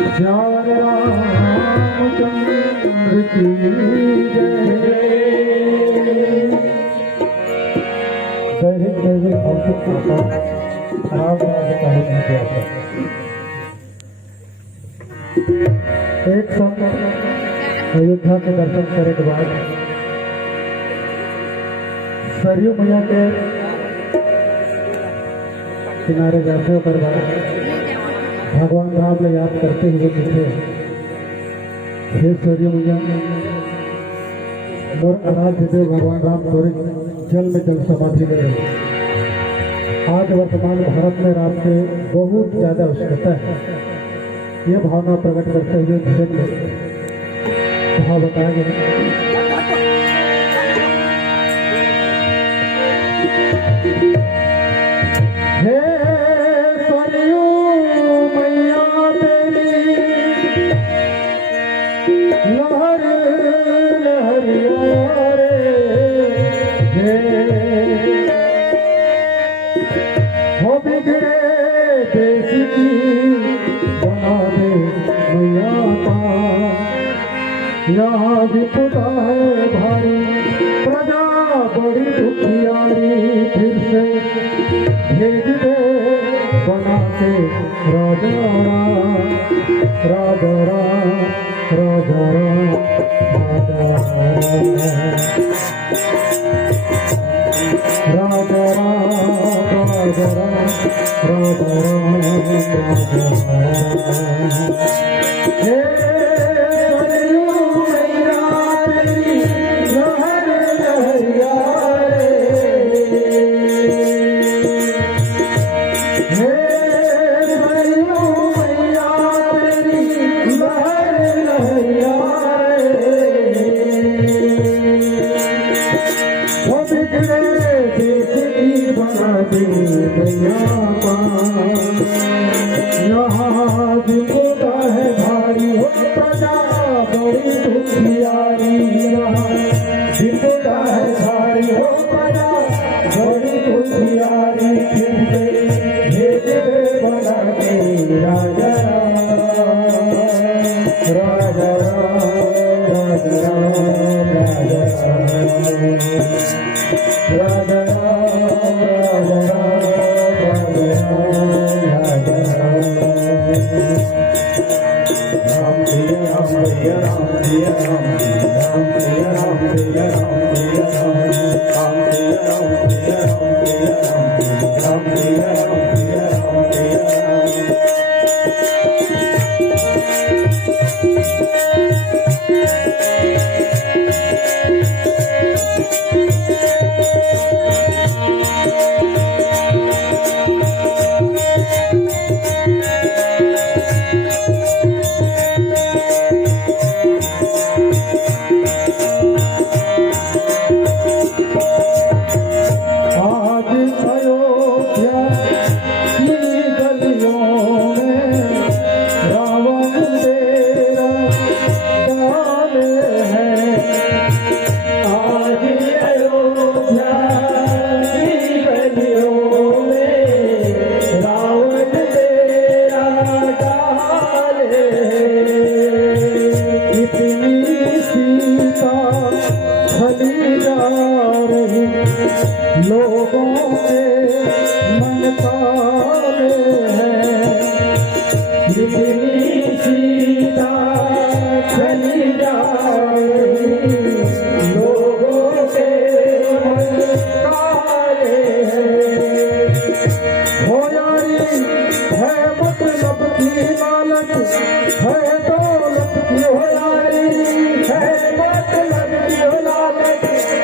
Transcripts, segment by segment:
श्याम रामचंद्र की एक संग अयोध्या के दर्शन करने के बाद सरयू मैया के किनारे जाते पर भगवान राम ने याद करते हुए लिखे, हे सरयू मैया और आराध्य देव भगवान राम तोरे जल में जल समाधि गए। आज वर्तमान भारत में राम की बहुत ज्यादा आवश्यकता है। ये भावना प्रकट करते हुए भजन में भाव बताया गया। हे सरयू मैया तेरी लहर लहरिया रे, हो बिगड़े देश की बना दे मैया का। यहाँ विपदा है भारी, प्रजा बड़ी दुखियारी, फिर से भेज दे बना के राजा राम, राजा राम, राजा राम, राजा राम, राजा राम, राजा राम, राजा राम, राजा राम। हे सरयू मैया तेरी लहर लहरिया रे, हे सरयू मैया तेरी लहर लहरिया रे, वो बिगड़े देश की बना दे मैया का। यहाँ विपदा है भारी, हो प्रजा बड़ी दुखियारी, यहाँ विपदा है भारी, हो प्रजा बड़ी दुखियारी, फिर से भेज दे बना के राजा राजा राजा राजा राजा लोगों के मन काले हैं, जितनी सीता चली जाए, लोगों के मन काले हैं। हो यारी है मतलब की लालच, है दौलत की हो यारी, है मतलब की लालच,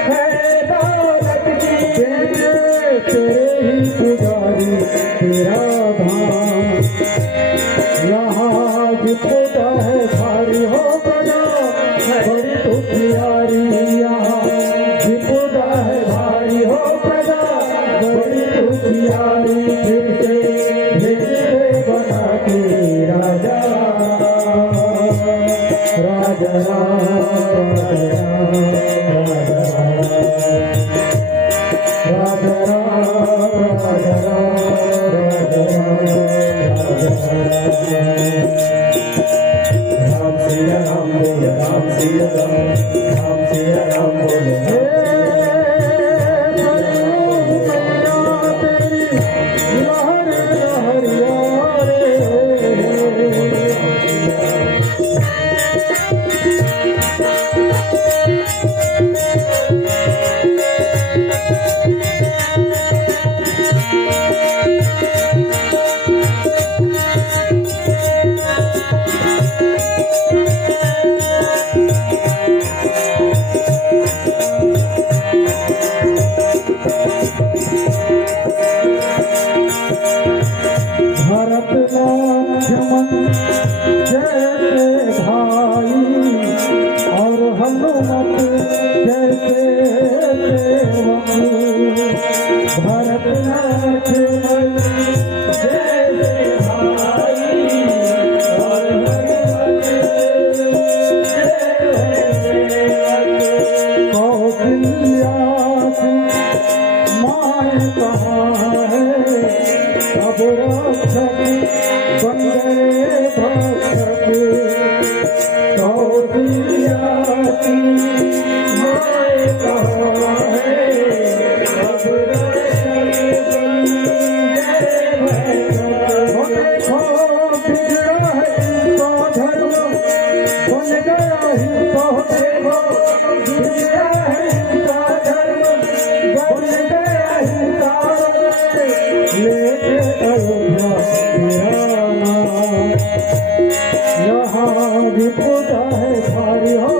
है तेरे ही पुजारी तेरा धाम। यहाँ विपदा है भारी, हो प्रजा बड़ी दुखियारी, यहाँ विपदा है भारी, हो प्रजा बड़ी दुखियारी, फिर से भेज दे बना के राजा राजा राजा सिया राम बोलो हे लहर लहरिया भरत लक्ष्मण जैसे भाई और हनुमत जैसे सेवक भरत लक्ष्मण जैसे भाई और हनुमत जैसे सेवक कौशल्या माय कहाँ है अब रक्षक बन गए भक्षक कौशल्या की माय कहाँ है अब रक्षक बन गए भक्षक बिगड़ा है तो धर्म बन गया ही तो देव बिगड़ा है तो धर्म बन गया ही तो लेके अयोध्या मेरा नाम यहाँ विपुल है भारी हो